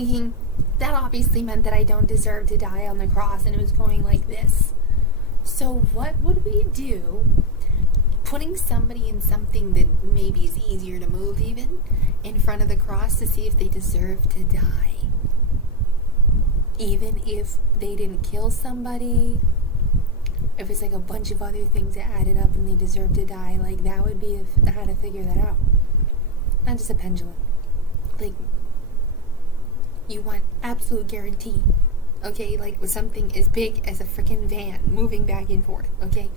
thinking, that obviously meant that I don't deserve to die on the cross, and it was going like this. So what would we do putting somebody in something that maybe is easier to move even in front of the cross to see if they deserve to die? Even if they didn't kill somebody, if it's like a bunch of other things that added up and they deserve to die, like that would be how to figure that out. Not just a pendulum. Like, you want absolute guarantee. Okay, like with something as big as a freaking van moving back and forth. Okay,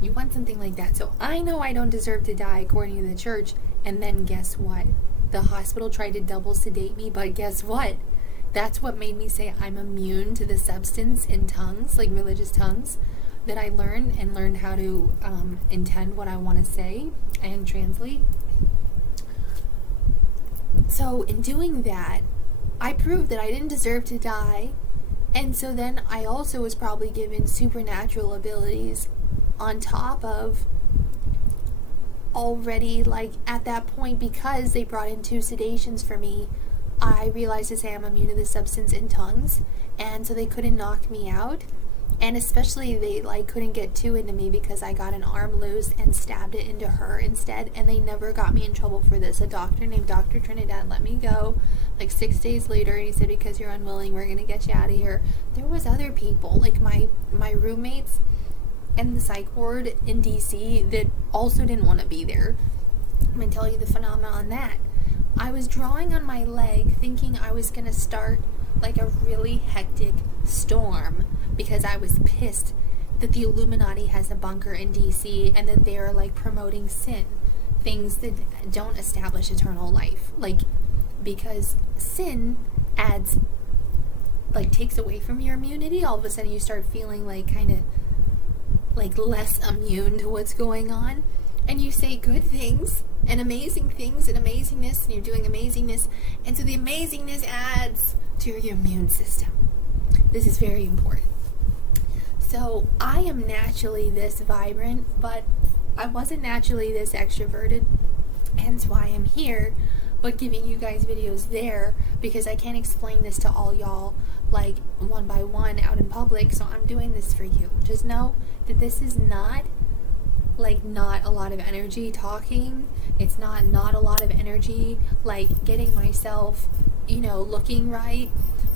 you want something like that. So I know I don't deserve to die according to the church, and then guess what? The hospital tried to double sedate me, but guess what? That's what made me say I'm immune to the substance in tongues, like religious tongues, that I learned how to intend what I want to say and translate. So in doing that, I proved that I didn't deserve to die. And so then I also was probably given supernatural abilities on top of already, like, at that point, because they brought in 2 sedations for me, I realized to say I'm immune to the substance in tongues, and so they couldn't knock me out. And especially they, like, couldn't get too into me because I got an arm loose and stabbed it into her instead, and they never got me in trouble for this. A doctor named Dr. Trinidad let me go, like, 6 days later, and he said, because you're unwilling, we're going to get you out of here. There was other people, like my roommates in the psych ward in DC, that also didn't want to be there. I'm going to tell you the phenomenon on that. I was drawing on my leg thinking I was going to start like a really hectic storm because I was pissed that the Illuminati has a bunker in DC and that they're like promoting sin, things that don't establish eternal life. Like, because sin adds, like, takes away from your immunity. All of a sudden you start feeling like kind of like less immune to what's going on, and you say good things and amazing things and amazingness, and you're doing amazingness, and so the amazingness adds to your immune system. This is very important. So I am naturally this vibrant, but I wasn't naturally this extroverted, hence why I'm here, but giving you guys videos there, because I can't explain this to all y'all like one by one out in public, so I'm doing this for you. Just know that this is not a lot of energy talking. It's not a lot of energy like getting myself, looking right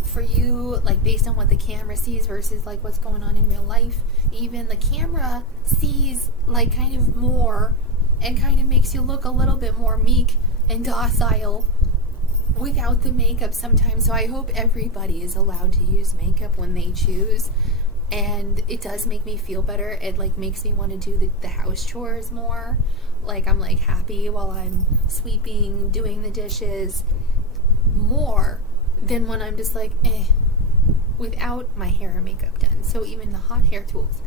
for you, like based on what the camera sees versus like what's going on in real life. Even the camera sees like kind of more and kind of makes you look a little bit more meek and docile without the makeup sometimes. So I hope everybody is allowed to use makeup when they choose. And it does make me feel better. It like makes me want to do the house chores more. Like I'm like happy while I'm sweeping, doing the dishes more than when I'm just like without my hair and makeup done. So even the hot hair tools.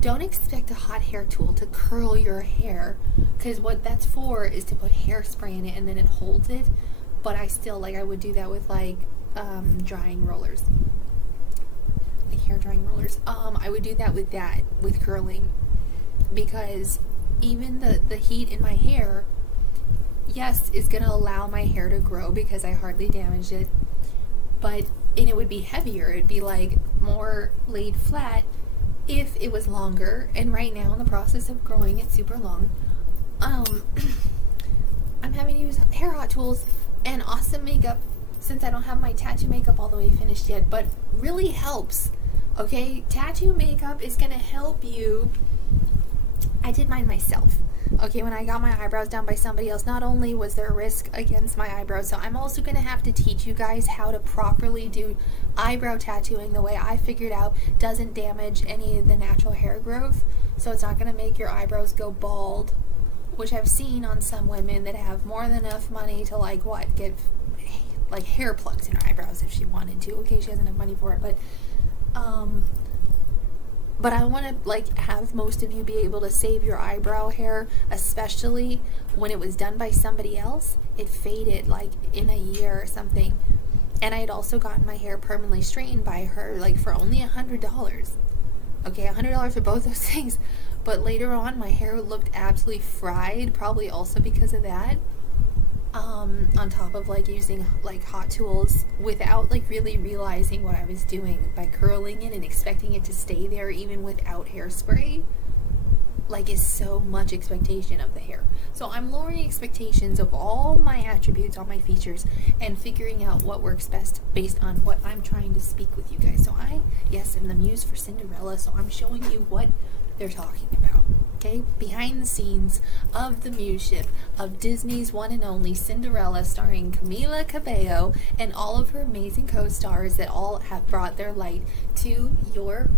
Don't expect a hot hair tool to curl your hair, because what that's for is to put hairspray in it and then it holds it. But I still I would do that with like drying rollers. Like hair drying rollers. I would do that with curling, because even the heat in my hair, yes, is going to allow my hair to grow because I hardly damaged it, and it would be heavier. It'd be like more laid flat if it was longer, and right now in the process of growing it super long, I'm having to use hair hot tools and awesome makeup since I don't have my tattoo makeup all the way finished yet, but really helps. Okay, tattoo makeup is going to help you. I did mine myself. Okay, when I got my eyebrows done by somebody else, not only was there a risk against my eyebrows, so I'm also going to have to teach you guys how to properly do eyebrow tattooing the way I figured out doesn't damage any of the natural hair growth, so it's not going to make your eyebrows go bald, which I've seen on some women that have more than enough money to get like hair plugs in her eyebrows if she wanted to. Okay, she has enough money for it, but I want to have most of you be able to save your eyebrow hair, especially when it was done by somebody else. It faded in a year or something, and I had also gotten my hair permanently straightened by her for only $100. Okay, $100 for both those things. But later on, my hair looked absolutely fried, probably also because of that. on top of like using like hot tools without like really realizing what I was doing by curling it and expecting it to stay there even without hairspray, like, is so much expectation of the hair. So I'm lowering expectations of all my attributes, all my features, and figuring out what works best based on what I'm trying to speak with you guys. So yes, I'm the muse for Cinderella, so I'm showing you what they're talking about. Okay, behind the scenes of the muse ship of Disney's one and only Cinderella, starring Camila Cabello and all of her amazing co-stars that all have brought their light to your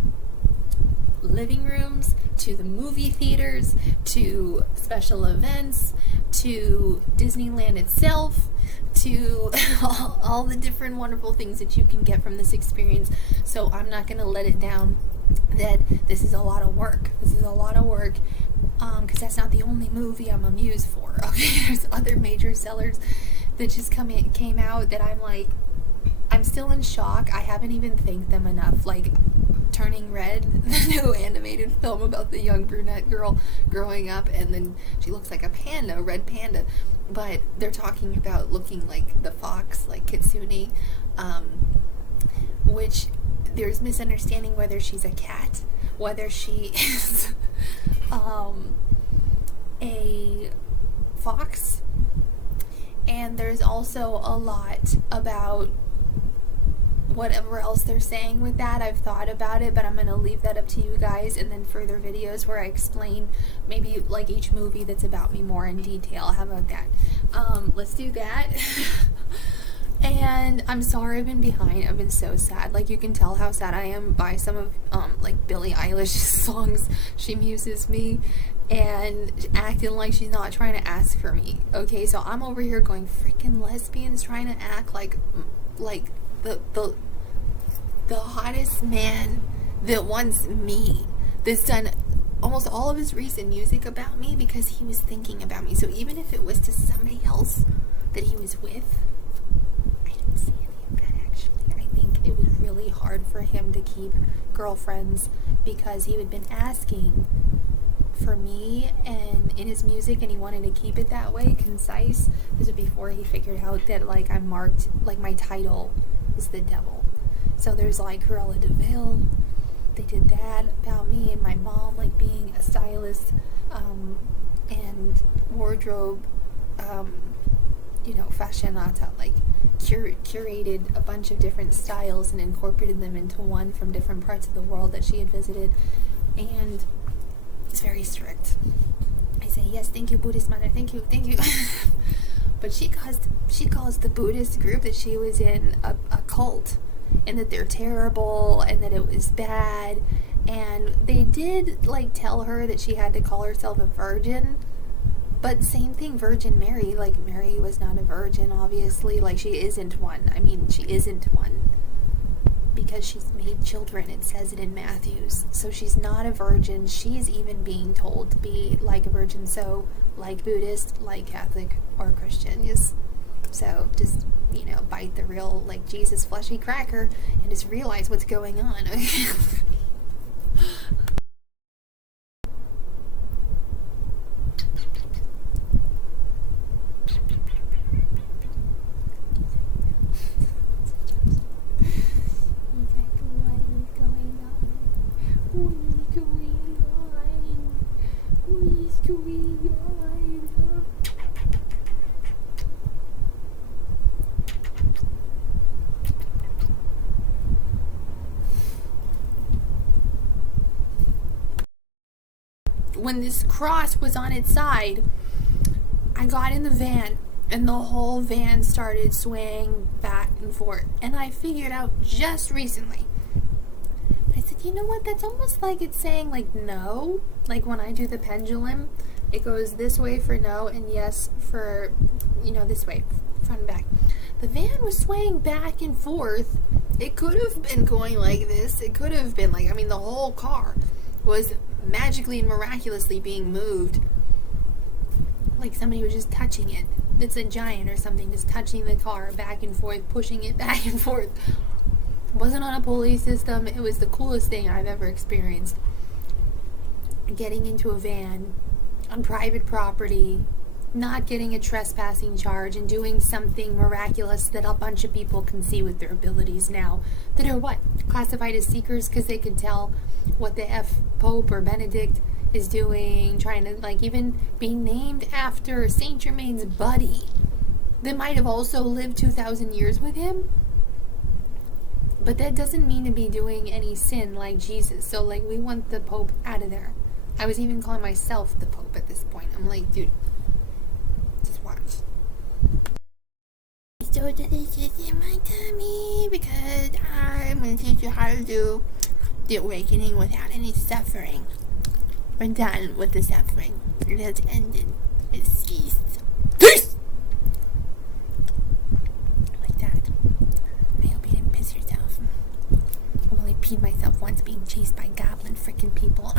living rooms, to the movie theaters, to special events, to Disneyland itself, to all the different wonderful things that you can get from this experience. So I'm not going to let it down that this is a lot of work. This is a lot of work, because that's not the only movie I'm a muse for. Okay, there's other major sellers that just came out that I'm still in shock. I haven't even thanked them enough. Like Turning Red, the new animated film about the young brunette girl growing up, and then she looks like a panda, a red panda, but they're talking about looking like the fox, like Kitsune, which there's misunderstanding whether she's a cat, whether she is a fox, and there's also a lot about whatever else they're saying with that. I've thought about it, but I'm going to leave that up to you guys, and then further videos where I explain maybe like each movie that's about me more in detail. How about that? Let's do that. And I'm sorry I've been behind. I've been so sad. Like, you can tell how sad I am by some of like Billie Eilish's songs. She muses me and acting like she's not trying to ask for me. Okay, so I'm over here going, freaking lesbians trying to act like the hottest man that wants me, that's done almost all of his recent music about me because he was thinking about me. So even if it was to somebody else that he was with, I didn't see any of that actually. I think it was really hard for him to keep girlfriends because he had been asking for me and in his music, and he wanted to keep it that way, concise. This was before he figured out that like I'm marked, like my title is the devil. So there's like Cruella de Vil, they did that about me, and my mom like being a stylist and wardrobe fashionata, like curated a bunch of different styles and incorporated them into one from different parts of the world that she had visited, and it's very strict. I say, yes, thank you, Buddhist mother, thank you. But she calls the Buddhist group that she was in a cult, and that they're terrible, and that it was bad. And they did like tell her that she had to call herself a virgin, but same thing, Virgin Mary, like Mary was not a virgin, obviously. Like, she isn't one. I mean, she isn't one because she's made children. It says it in Matthew's. So she's not a virgin. She's even being told to be like a virgin. So like Buddhist, like Catholic or Christian. Yes. So just, bite the real, like, Jesus fleshy cracker and just realize what's going on. When this cross was on its side, I got in the van, and the whole van started swaying back and forth. And I figured out just recently, I said, you know what, that's almost like it's saying like no. Like when I do the pendulum, it goes this way for no and yes for, this way, front and back. The van was swaying back and forth. It could have been going like this. It could have been like, the whole car was magically and miraculously being moved, like somebody was just touching it. It's a giant or something just touching the car back and forth, pushing it back and forth. It wasn't on a pulley system. It was the coolest thing I've ever experienced. Getting into a van on private property not getting a trespassing charge and doing something miraculous that a bunch of people can see with their abilities now that are what? Classified as seekers because they could tell what the F Pope or Benedict is doing, trying to like even be named after Saint Germain's buddy that might have also lived 2,000 years with him. But that doesn't mean to be doing any sin like Jesus. So like we want the Pope out of there. I was even calling myself the Pope at this point. I'm like, dude, just watch. It's so delicious in my tummy because I'm going to teach you how to do the awakening without any suffering. We're done with the suffering. It has ended. It ceased. Peace! Like that. I hope you didn't piss yourself. I only peed myself once being chased by goblin freaking people.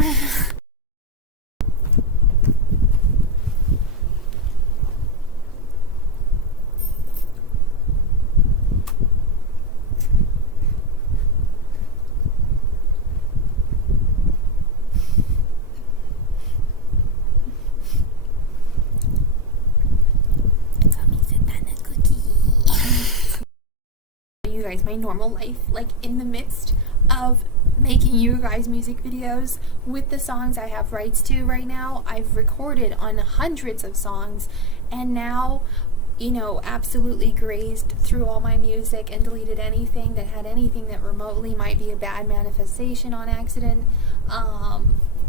You guys my normal life, like in the midst of making you guys music videos with the songs I have rights to right now. I've recorded on hundreds of songs and now, absolutely grazed through all my music and deleted anything that had anything that remotely might be a bad manifestation on accident.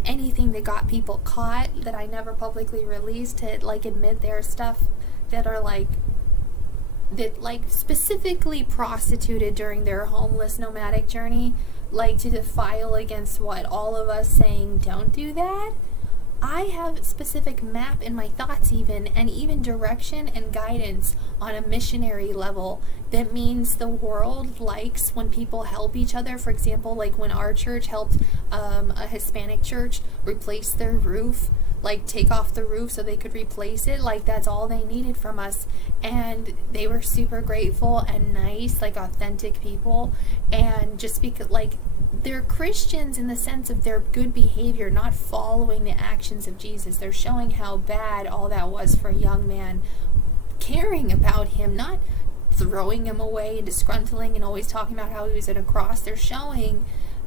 Anything that got people caught that I never publicly released to like admit their stuff that are that specifically prostituted during their homeless nomadic journey, like to defile against what all of us saying don't do that. I have specific map in my thoughts and even direction and guidance on a missionary level that means the world likes when people help each other. For example, like when our church helped a Hispanic church replace their roof, like take off the roof so they could replace it, like that's all they needed from us, and they were super grateful and nice, like authentic people. And just because like they're Christians in the sense of their good behavior, not following the actions of Jesus. They're showing how bad all that was for a young man, caring about him, not throwing him away and disgruntling and always talking about how he was at a cross. They're showing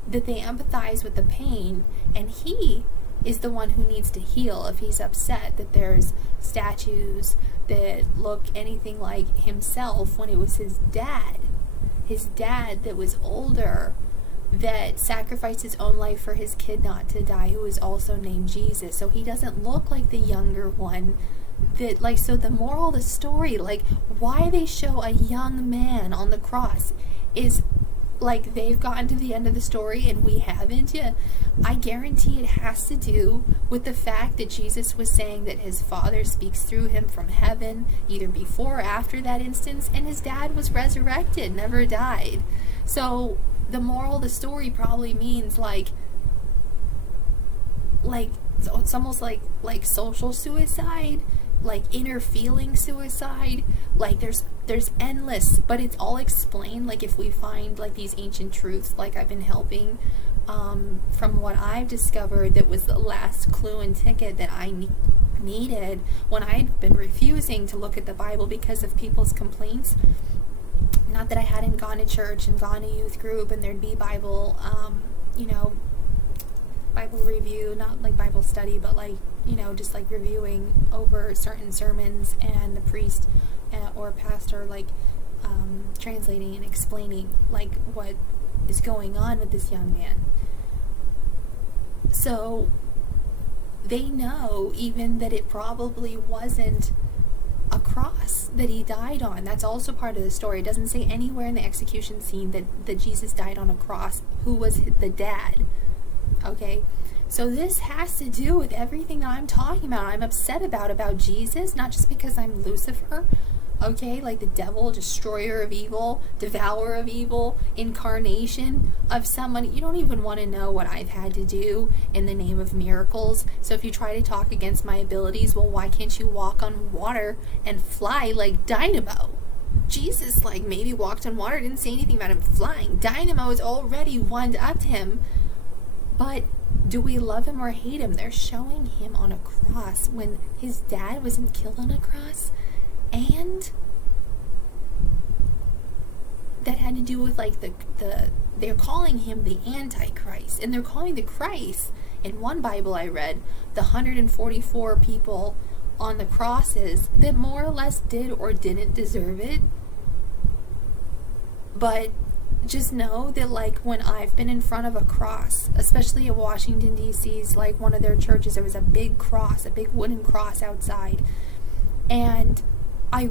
that they empathize with the pain, and he is the one who needs to heal if he's upset that there's statues that look anything like himself when it was his dad that was older, that sacrificed his own life for his kid not to die, who was also named Jesus. So he doesn't look like the younger one. That like, so the moral of the story, like why they show a young man on the cross is like they've gotten to the end of the story and we haven't yet. I guarantee it has to do with the fact that Jesus was saying that his Father speaks through him from heaven, either before or after that instance, and his dad was resurrected, never died. So the moral of the story probably means like so it's almost like social suicide, like inner feeling suicide. Like there's endless, but it's all explained. Like if we find like these ancient truths, like I've been helping from what I've discovered, that was the last clue and ticket that I needed when I'd been refusing to look at the Bible because of people's complaints. Not that I hadn't gone to church and gone to youth group and there'd be Bible, Bible review, not like Bible study, but like, just like reviewing over certain sermons, and the priest or pastor like translating and explaining like what is going on with this young man. So they know even that it probably wasn't a cross that he died on. That's also part of the story. It doesn't say anywhere in the execution scene that Jesus died on a cross. Who was the dad? Okay, so this has to do with everything that I'm talking about. I'm upset about Jesus, not just because I'm Lucifer, okay, like the devil, destroyer of evil, devourer of evil, incarnation of someone. You don't even want to know what I've had to do in the name of miracles. So if you try to talk against my abilities, well, why can't you walk on water and fly like Dynamo? Jesus, like, maybe walked on water, didn't say anything about him flying. Dynamo is already one up to him. But Do we love him or hate him? They're showing him on a cross when his dad wasn't killed on a cross. And that had to do with like they're calling him the Antichrist. And they're calling the Christ, in one Bible I read, the 144 people on the crosses that more or less did or didn't deserve it. But just know that, like, when I've been in front of a cross, especially at Washington D.C.'s, like, one of their churches, there was a big cross, a big wooden cross outside, and I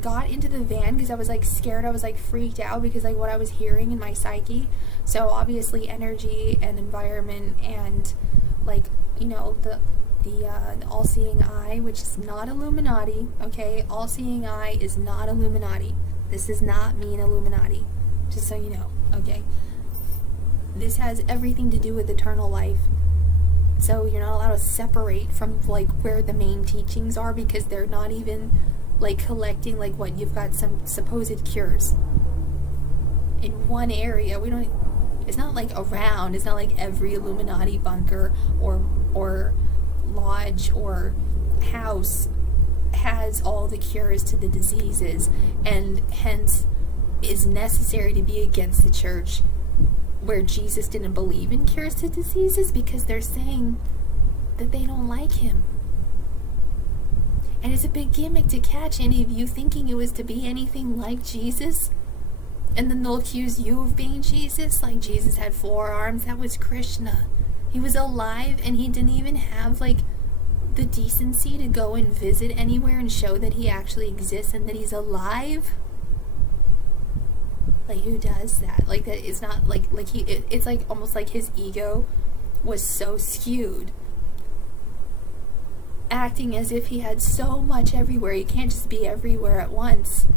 got into the van because I was, like, scared. I was, like, freaked out because, like, what I was hearing in my psyche. So obviously energy and environment and, like, you know, the all-seeing eye, which is not Illuminati, okay? All-seeing eye is not Illuminati. This does not mean Illuminati. Just so you know, okay? This has everything to do with eternal life. So you're not allowed to separate from, like, where the main teachings are, because they're not even, like, collecting, like, what you've got some supposed cures in one area. We don't. It's not like around. It's not like every Illuminati bunker or lodge or house has all the cures to the diseases, and hence is necessary to be against the church where Jesus didn't believe in cures to diseases, because they're saying that they don't like him. And it's a big gimmick to catch any of you thinking it was to be anything like Jesus, and then they'll accuse you of being Jesus, like Jesus had 4 arms. That was Krishna. He was alive, and he didn't even have, like, the decency to go and visit anywhere and show that he actually exists and that he's alive. Like, who does that? Like, that it's not like it's like almost like his ego was so skewed, acting as if he had so much everywhere. You can't just be everywhere at once.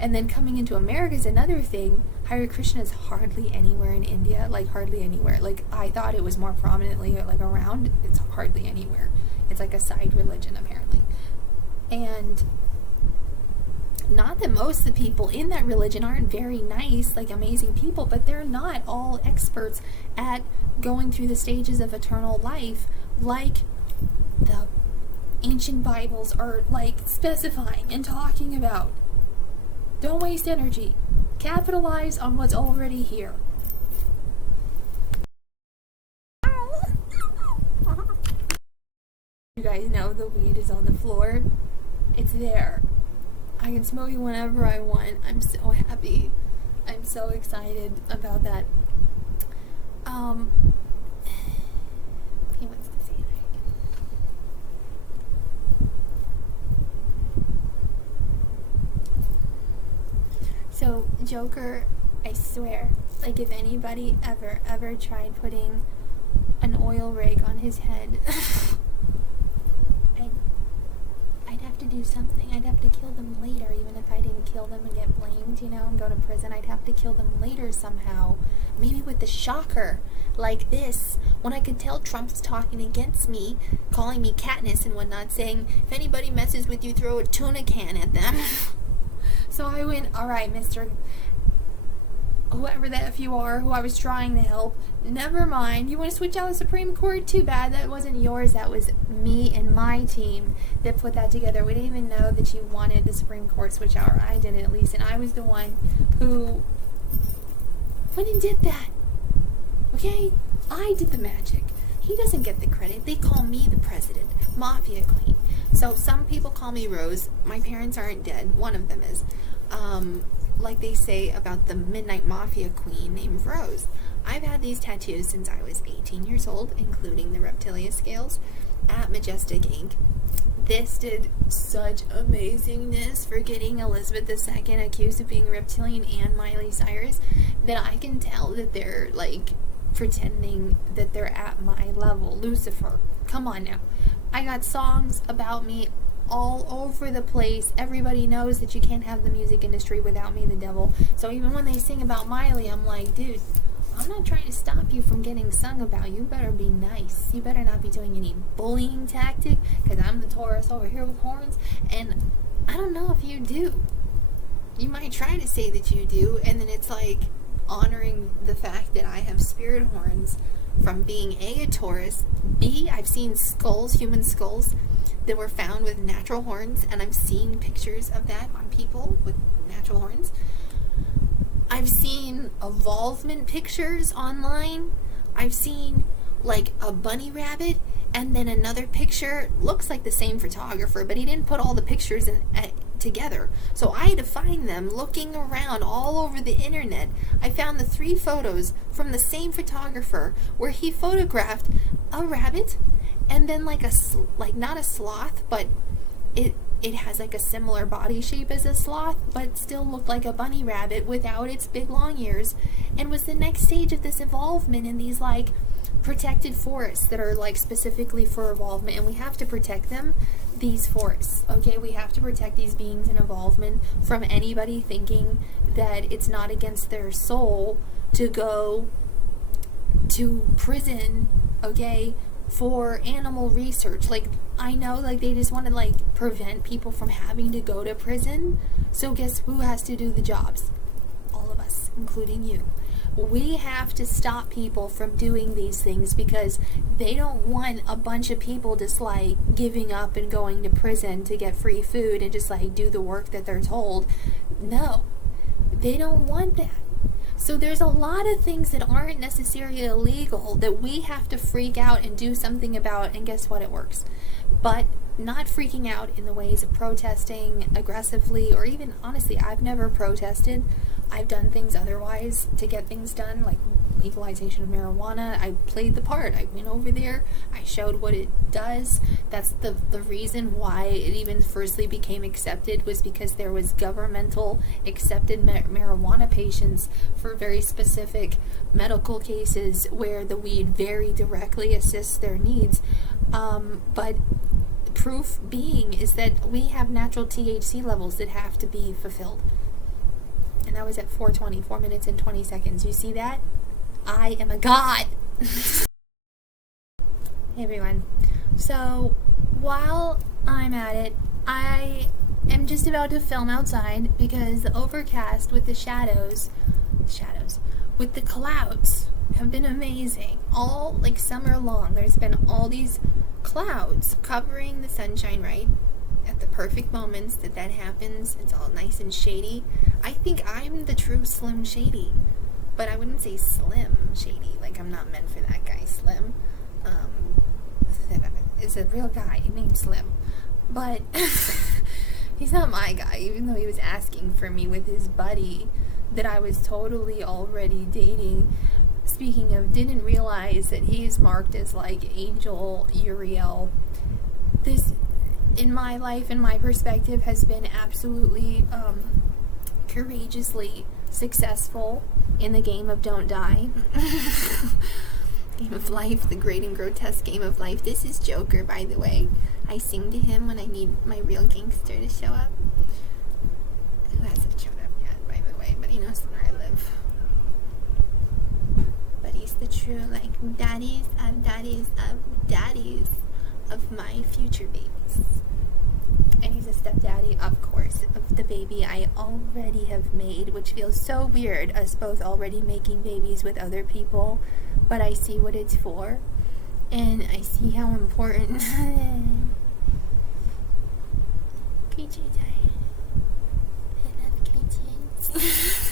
And then coming into America is another thing. Hare Krishna is hardly anywhere in India, like hardly anywhere. Like, I thought it was more prominently, like, around. It's hardly anywhere. It's like a side religion, apparently. And not that most of the people in that religion aren't very nice, like amazing people, but they're not all experts at going through the stages of eternal life like the ancient Bibles are, like, specifying and talking about. Don't waste energy. Capitalize on what's already here. You guys know the weed is on the floor. It's there. I can smoke it whenever I want. I'm so happy. I'm so excited about that. He wants to say that. So, Joker, I swear, like, if anybody ever tried putting an oil rig on his head, I'd have to do something. I'd have to kill them later, even if I didn't kill them and get blamed, you know, and go to prison. I'd have to kill them later somehow. Maybe with the shocker, like this, when I could tell Trump was talking against me, calling me Katniss and whatnot, saying, if anybody messes with you, throw a tuna can at them. So I went, all right, Mr. whoever that if you are, who I was trying to help, never mind. You want to switch out the Supreme Court? Too bad. That wasn't yours. That was me and my team that put that together. We didn't even know that you wanted the Supreme Court switch out, or I didn't at least, and I was the one who went and did that. Okay? I did the magic. He doesn't get the credit. They call me the president, mafia queen. So some people call me Rose. My parents aren't dead. One of them is. Like they say about the Midnight Mafia queen named Rose. I've had these tattoos since I was 18 years old, including the reptilia scales, at Majestic Inc. This did such amazingness for getting Elizabeth II accused of being reptilian and Miley Cyrus that I can tell that they're, like, pretending that they're at my level. Lucifer, come on now. I got songs about me all over the place. Everybody knows that you can't have the music industry without me, the devil. So even when they sing about Miley, I'm like, dude, I'm not trying to stop you from getting sung about. You better be nice. You better not be doing any bullying tactic, because I'm the Taurus over here with horns, and I don't know if you do. You might try to say that you do, and then it's like honoring the fact that I have spirit horns from being A, a tourist, B, I've seen skulls, human skulls, that were found with natural horns, and I've seen pictures of that on people with natural horns. I've seen evolvement pictures online. I've seen like a bunny rabbit, and then another picture looks like the same photographer, but he didn't put all the pictures together. So I had to find them looking around all over the internet. I found the 3 photos from the same photographer where he photographed a rabbit, and then like not a sloth, but it has like a similar body shape as a sloth, but still looked like a bunny rabbit without its big long ears, and was the next stage of this evolvement in these like protected forests that are like specifically for evolvement, and we have to protect them, these forests, okay? We have to protect these beings in evolvement from anybody thinking that it's not against their soul to go to prison, okay, for animal research. Like, I know, like, they just want to like prevent people from having to go to prison. So guess who has to do the jobs? All of us, including you. We have to stop people from doing these things because they don't want a bunch of people just like giving up and going to prison to get free food and just like do the work that they're told. No, they don't want that. So there's a lot of things that aren't necessarily illegal that we have to freak out and do something about, and guess what? It works. But not freaking out in the ways of protesting aggressively, or even, honestly, I've never protested. I've done things otherwise to get things done, like legalization of marijuana. I played the part. I went over there. I showed what it does. That's the reason why it even firstly became accepted, was because there was governmental accepted marijuana patients for very specific medical cases where the weed very directly assists their needs. But proof being is that we have natural THC levels that have to be fulfilled. And that was at 4:20, 4 minutes and 20 seconds. You see that? I am a god. Hey everyone. So while I'm at it, I am just about to film outside because the overcast with the shadows, with the clouds have been amazing. All like summer long, there's been all these clouds covering the sunshine, right? At the perfect moments that happens, it's all nice and shady. I think I'm the true Slim Shady, but I wouldn't say Slim Shady. Like, I'm not meant for that guy, Slim. It's a real guy named Slim, but he's not my guy, even though he was asking for me with his buddy that I was totally already dating. Speaking of, didn't realize that he is marked as like Angel Uriel. This, in my life, in my perspective, has been absolutely courageously successful in the game of Don't Die. Game of life, the great and grotesque game of life. This is Joker, by the way. I sing to him when I need my real gangster to show up. Who hasn't showed up yet, by the way, but he knows where I live. But he's the true, like, daddies of my future babies. And he's a stepdaddy, of course, of the baby I already have made, which feels so weird, us both already making babies with other people, but I see what it's for, and I see how important creature time. I love creatures.